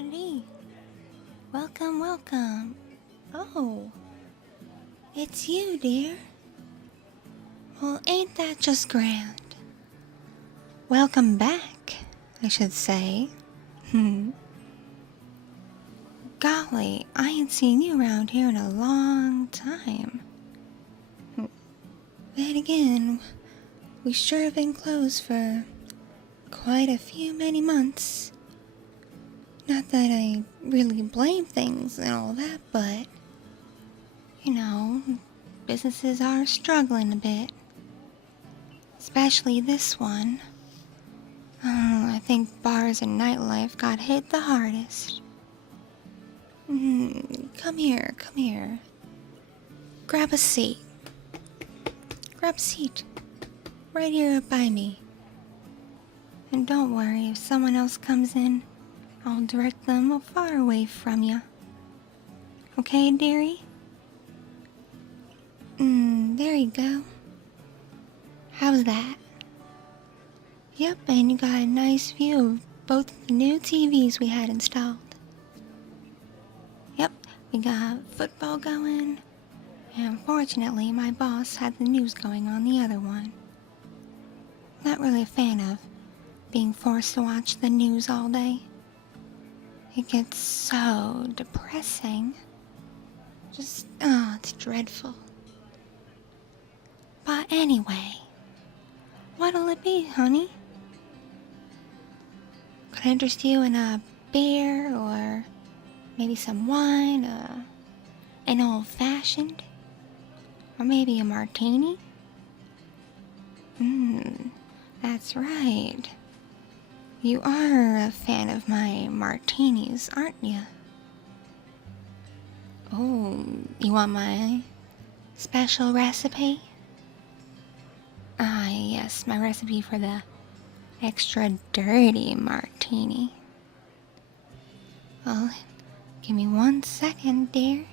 Howdy. Welcome, welcome. Oh, it's you, dear. Well, ain't that just grand? Welcome back, I should say. Golly, I ain't seen you around here in a long time. Then again, we sure have been closed for quite a few many months. Not that I really blame things and all that, but, you know, businesses are struggling a bit. Especially this one. I think bars and nightlife got hit the hardest. Come here, come here. Grab a seat. Grab a seat. Right here by me. And don't worry, if someone else comes in, I'll direct them far away from you. Okay, dearie? There you go. How's that? Yep, and you got a nice view of both the new TVs we had installed. Yep, we got football going, and fortunately my boss had the news going on the other one. Not really a fan of being forced to watch the news all day. It gets so depressing. Just, it's dreadful. But anyway, what'll it be, honey? Could I interest you in a beer or maybe some wine, an old-fashioned, or maybe a martini? That's right. You are a fan of my martinis, aren't you? Oh, you want my special recipe? Ah, yes, my recipe for the extra dirty martini. Well, give me 1 second, dear.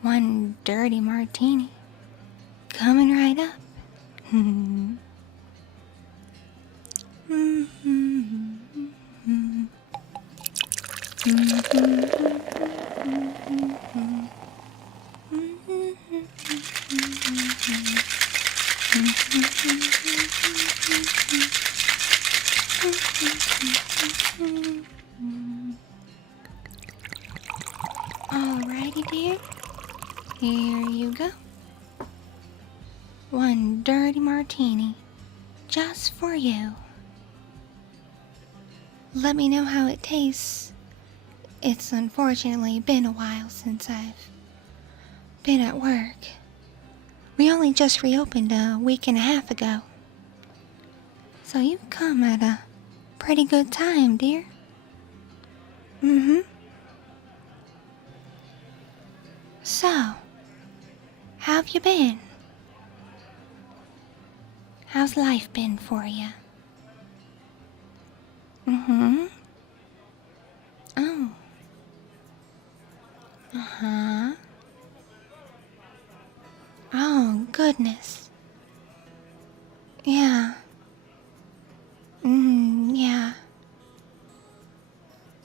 One dirty martini. Coming right up. Alrighty, dear. Here you go. One dirty martini, just for you. Let me know how it tastes. It's unfortunately been a while since I've been at work. We only just reopened a week and a half ago. So you've come at a pretty good time, dear. So, how've you been? How's life been for you? Oh. Oh, goodness. Yeah. Yeah.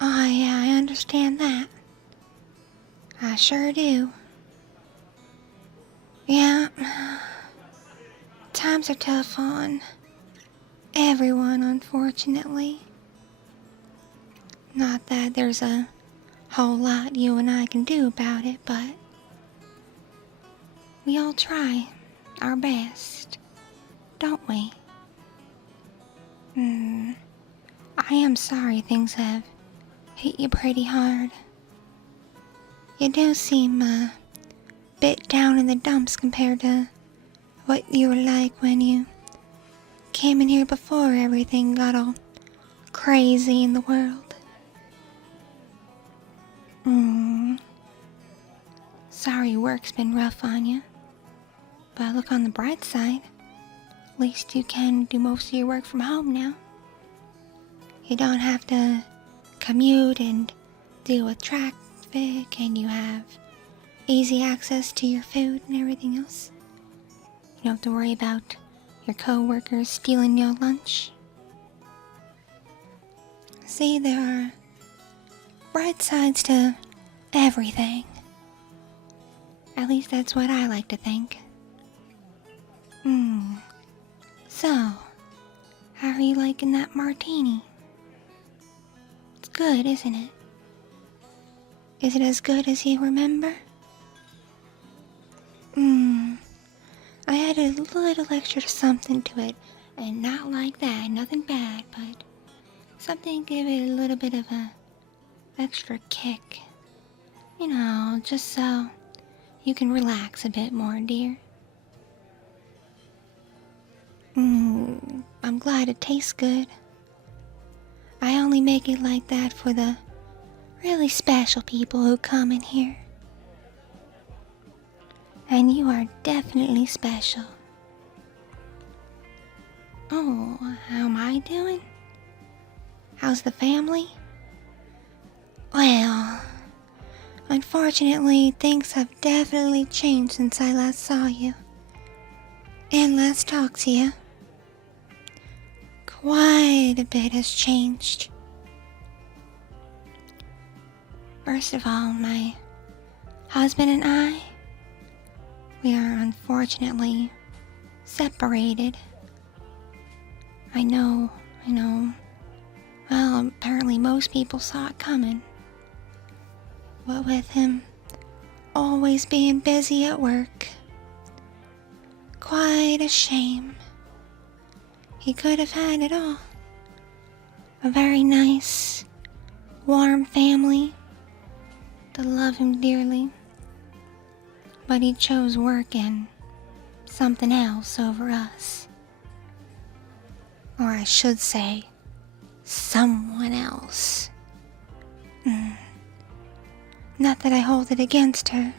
Oh, yeah, I understand that. I sure do. Yeah. Times are tough on everyone, unfortunately. Not that there's a whole lot you and I can do about it, but we all try our best, don't we? I am sorry things have hit you pretty hard. You do seem a bit down in the dumps compared to what you were like when you came in here before everything got all crazy in the world. Sorry work's been rough on you, but look on the bright side. At least you can do most of your work from home now. You don't have to commute and deal with traffic, and you have easy access to your food and everything else. You don't have to worry about your co-workers stealing your lunch. See, there are bright sides to everything. At least that's what I like to think. So, how are you liking that martini? It's good, isn't it? Is it as good as you remember? I added a little extra something to it, and not like that, nothing bad, but something to give it a little bit of a extra kick. You know, just so you can relax a bit more, dear. I'm glad it tastes good. I only make it like that for the really special people who come in here. And you are definitely special. Oh, how am I doing? How's the family? Well, unfortunately, things have definitely changed since I last saw you. And last talked to you. Quite a bit has changed. First of all, my husband and I, we are unfortunately separated. I know. Well, apparently most people saw it coming. But with him always being busy at work, quite a shame. He could have had it all. A very nice, warm family to love him dearly. But he chose work and something else over us. Or I should say, someone else. Not that I hold it against her.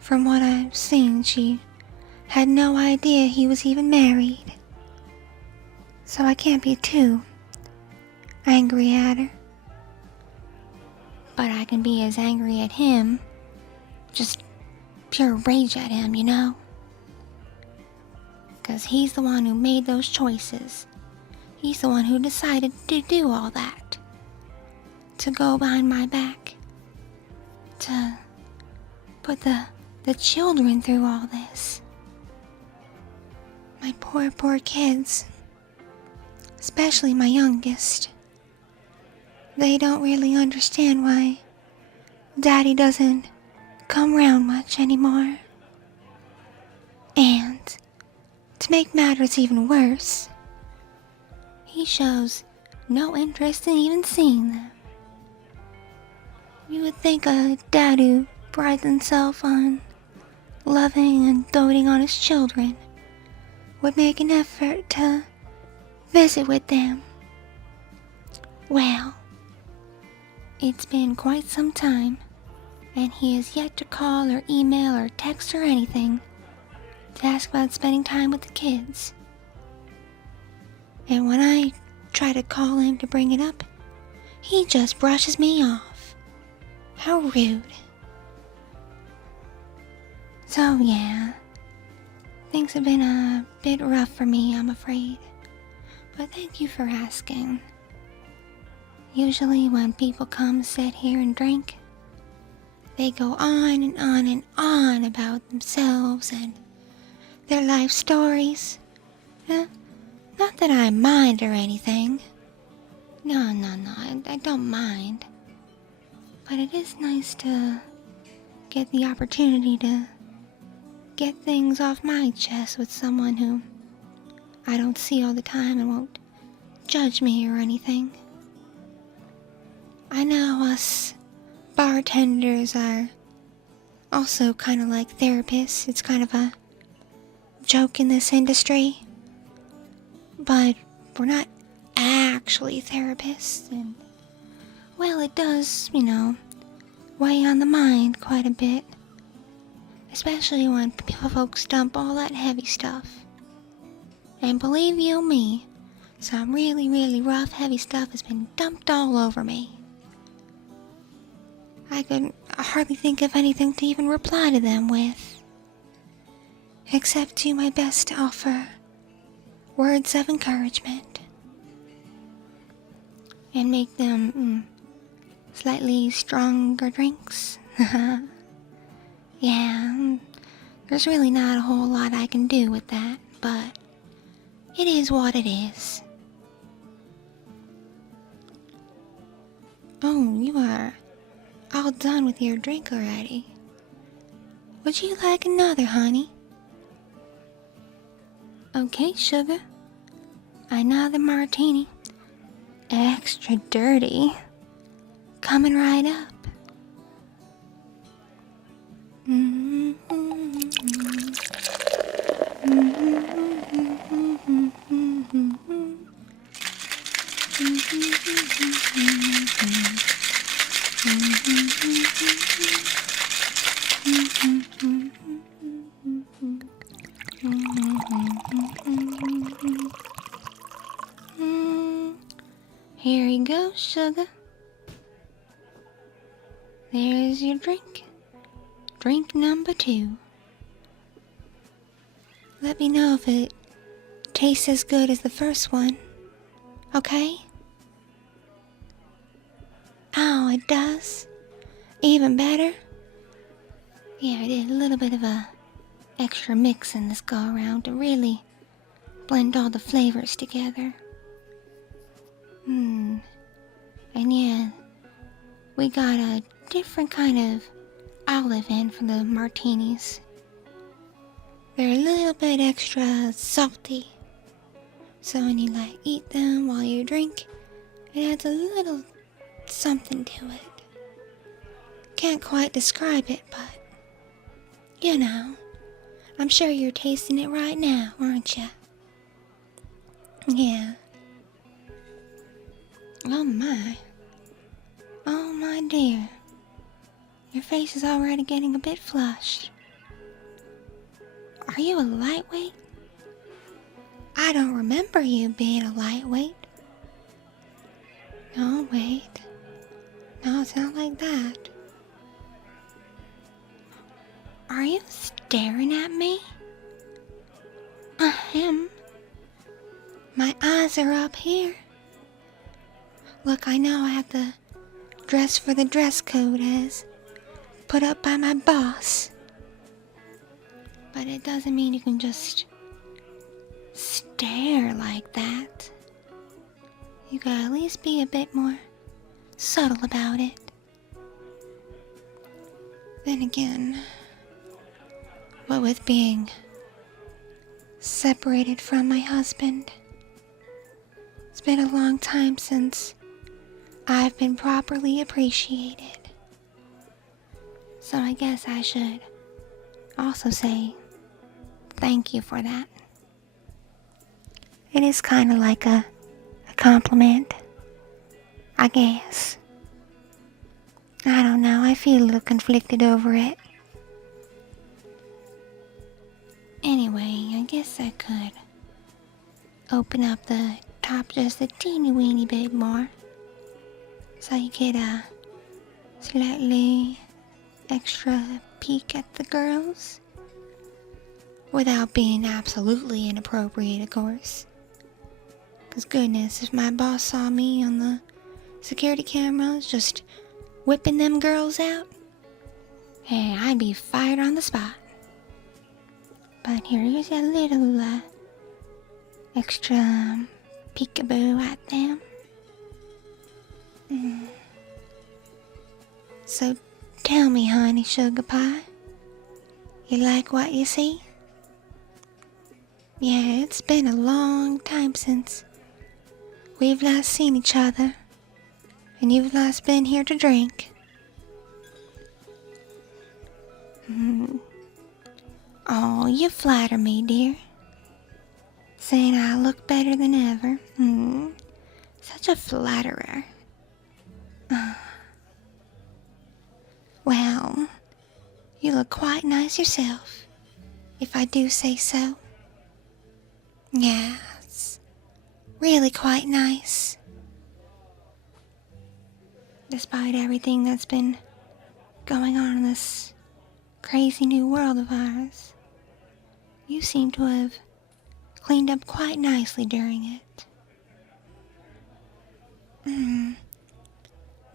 From what I've seen, she had no idea he was even married. So I can't be too angry at her. But I can be as angry at him, just pure rage at him, you know? 'Cause he's the one who made those choices. He's the one who decided to do all that. To go behind my back. To put the children through all this. My poor kids. Especially my youngest. They don't really understand why Daddy doesn't come round much anymore. And to make matters even worse, he shows no interest in even seeing them. You would think a dad who prides himself on loving and doting on his children would make an effort to visit with them. Well, it's been quite some time, and he has yet to call or email or text or anything to ask about spending time with the kids. And when I try to call him to bring it up, he just brushes me off. How rude. So yeah, things have been a bit rough for me, I'm afraid. But thank you for asking. Usually when people come sit here and drink, they go on and on and on about themselves and their life stories. Not that I mind or anything. No, I don't mind. But it is nice to get the opportunity to get things off my chest with someone who I don't see all the time and won't judge me or anything. I know us bartenders are also kind of like therapists. It's kind of a joke in this industry. But we're not actually therapists, and well, it does, weigh on the mind quite a bit. Especially when folks dump all that heavy stuff. And believe you me, some really rough heavy stuff has been dumped all over me. I could hardly think of anything to even reply to them with. Except do my best to offer words of encouragement. And make them slightly stronger drinks. Yeah, there's really not a whole lot I can do with that, but it is what it is. Oh, you are all done with your drink already. Would you like another, honey? Okay, sugar. Another martini. Extra dirty. Coming right up. Here you go, sugar. There's your drink. Drink number 2. Let me know if it tastes as good as the first one. Okay? Oh, it does? Even better? Yeah, I did a little bit of a extra mixing this go around to really blend all the flavors together. And yeah, we got a different kind of olive in for the martinis. They're a little bit extra salty, so when you eat them while you drink, it adds a little something to it. Can't quite describe it, but you know, I'm sure you're tasting it right now, aren't you? Yeah. Oh my dear. Your face is already getting a bit flushed. Are you a lightweight? I don't remember you being a lightweight. No, wait. No, it's not like that. Are you staring at me? Ahem. My eyes are up here. Look, I know I have to dress for the dress code as put up by my boss. But it doesn't mean you can just stare like that. You gotta at least be a bit more subtle about it. Then again, what with being separated from my husband, it's been a long time since I've been properly appreciated. So I guess I should also say thank you for that. It is kind of like a compliment, I guess. I don't know, I feel a little conflicted over it. Anyway, I guess I could open up the top just a teeny weeny bit more, so you get a slightly extra peek at the girls, without being absolutely inappropriate, of course. Cause goodness, if my boss saw me on the security cameras just whipping them girls out, hey, I'd be fired on the spot. But here's a little extra peekaboo at them. So tell me, honey sugar pie, you like what you see? Yeah, it's been a long time since we've last seen each other, and you've last been here to drink. Oh, you flatter me, dear. Saying I look better than ever. Such a flatterer. Well, you look quite nice yourself, if I do say so. Yes, really quite nice. Despite everything that's been going on in this crazy new world of ours, you seem to have cleaned up quite nicely during it.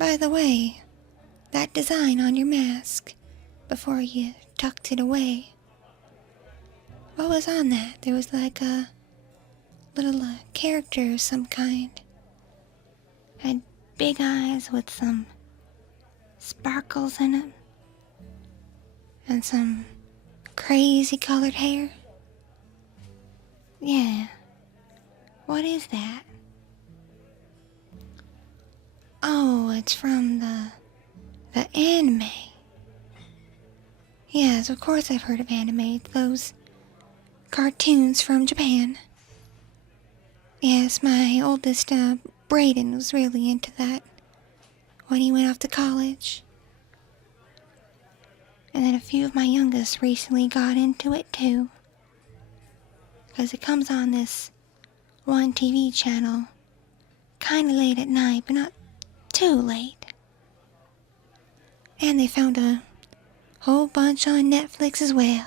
By the way, that design on your mask, before you tucked it away, what was on that? There was like a little character of some kind. Had big eyes with some sparkles in them. And some crazy colored hair. Yeah. What is that? Oh, it's from the anime. Yes, of course I've heard of anime. It's those cartoons from Japan. Yes, my oldest, Brayden was really into that when he went off to college. And then a few of my youngest recently got into it too. Because it comes on this one TV channel, kinda late at night, but not too late. And they found a whole bunch on Netflix as well.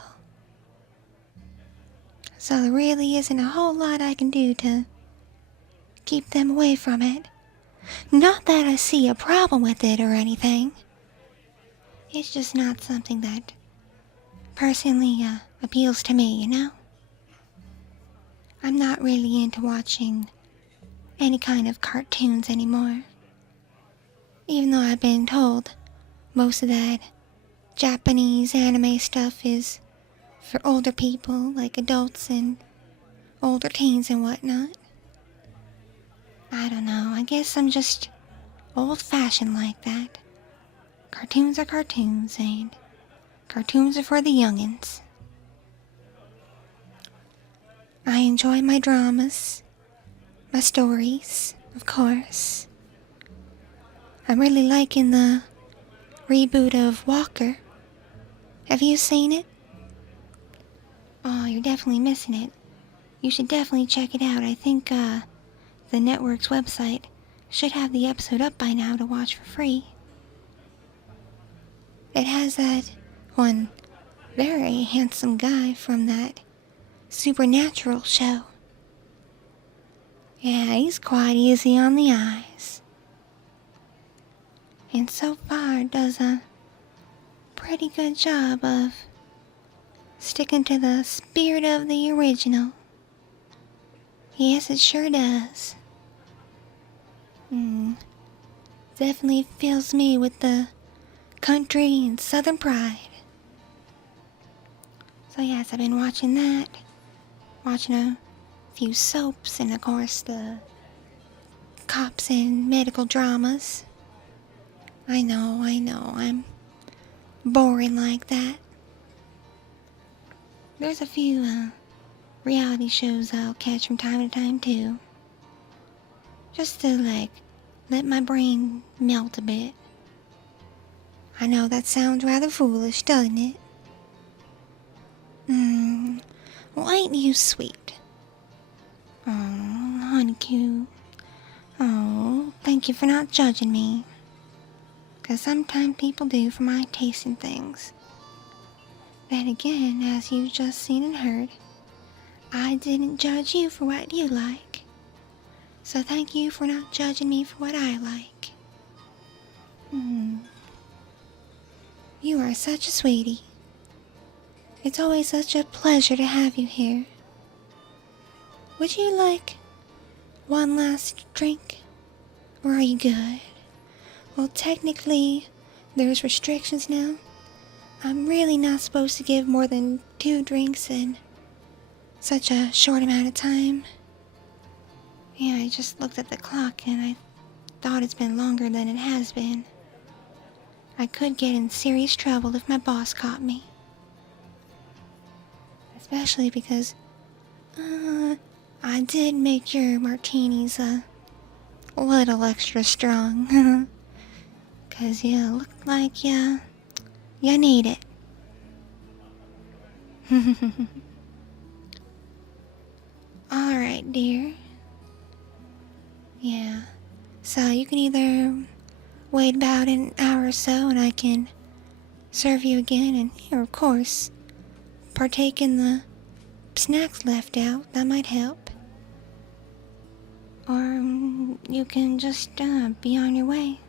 So there really isn't a whole lot I can do to keep them away from it. Not that I see a problem with it or anything. It's just not something that personally appeals to me, you know? I'm not really into watching any kind of cartoons anymore. Even though I've been told most of that Japanese anime stuff is for older people, like adults and older teens and whatnot. I don't know, I guess I'm just old-fashioned like that. Cartoons are cartoons, and cartoons are for the youngins. I enjoy my dramas, my stories, of course. I'm really liking the reboot of Walker. Have you seen it? Oh, you're definitely missing it. You should definitely check it out. I think, the network's website should have the episode up by now to watch for free. It has that one very handsome guy from that Supernatural show. Yeah, he's quite easy on the eyes. And so far does a pretty good job of sticking to the spirit of the original. Yes, it sure does. Definitely fills me with the country and southern pride. So yes, I've been watching that. Watching a few soaps and of course the cops and medical dramas. I know, I'm boring like that. There's a few reality shows I'll catch from time to time too. Just to like let my brain melt a bit. I know that sounds rather foolish, doesn't it? Well, ain't you sweet? Oh, honey cute. Oh, thank you for not judging me. 'Cause sometimes people do for my taste in things. Then again, as you've just seen and heard, I didn't judge you for what you like. So thank you for not judging me for what I like. You are such a sweetie. It's always such a pleasure to have you here. Would you like one last drink? Or are you good? Well, technically, there's restrictions now. I'm really not supposed to give more than 2 drinks in such a short amount of time. Yeah, I just looked at the clock and I thought it's been longer than it has been. I could get in serious trouble if my boss caught me. Especially because, I did make your martinis a little extra strong. 'Cause you look like you need it. Alright, dear. Yeah. So you can either wait about an hour or so and I can serve you again, and here, of course, partake in the snacks left out. That might help. Or you can just be on your way.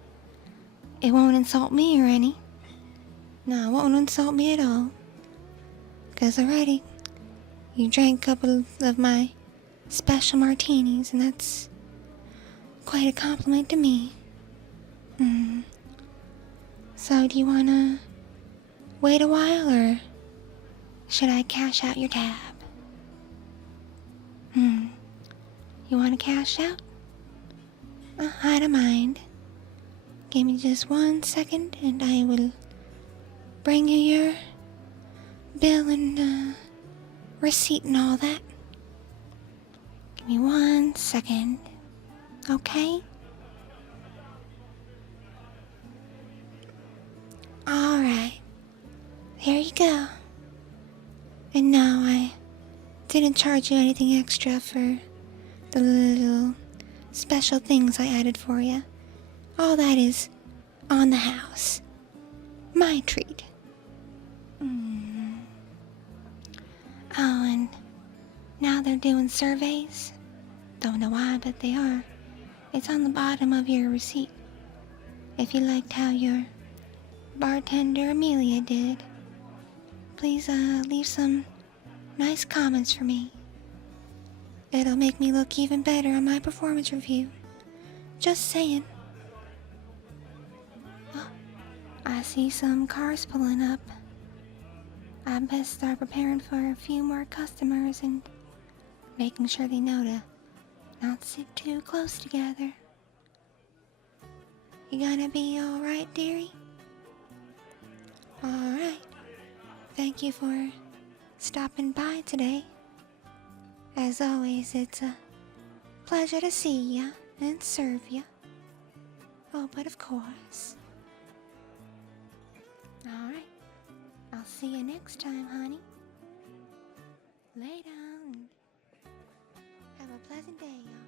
It won't insult me or any. No, it won't insult me at all. 'Cause already, you drank a couple of my special martinis, and that's quite a compliment to me. So, do you wanna wait a while, or should I cash out your tab? You wanna cash out? I don't mind. Give me just 1 second, and I will bring you your bill and receipt and all that. Give me 1 second, okay? Alright, here you go. And no, I didn't charge you anything extra for the little special things I added for you. All that is on the house. My treat. Oh, and now they're doing surveys. Don't know why, but they are. It's on the bottom of your receipt. If you liked how your bartender Amelia did, please leave some nice comments for me. It'll make me look even better on my performance review. Just saying. Oh, I see some cars pulling up. I best start preparing for a few more customers and making sure they know to not sit too close together. You gonna be alright, dearie? Alright. Thank you for stopping by today. As always, it's a pleasure to see ya and serve ya. Oh, but of course. Alright. I'll see you next time, honey. Lay down. Have a pleasant day, y'all.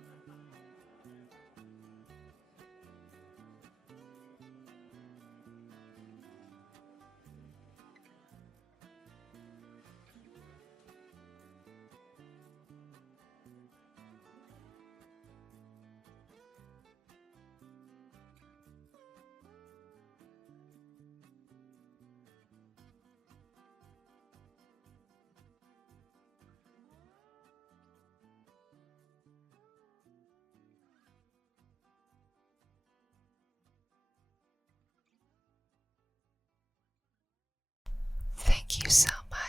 Thank you so much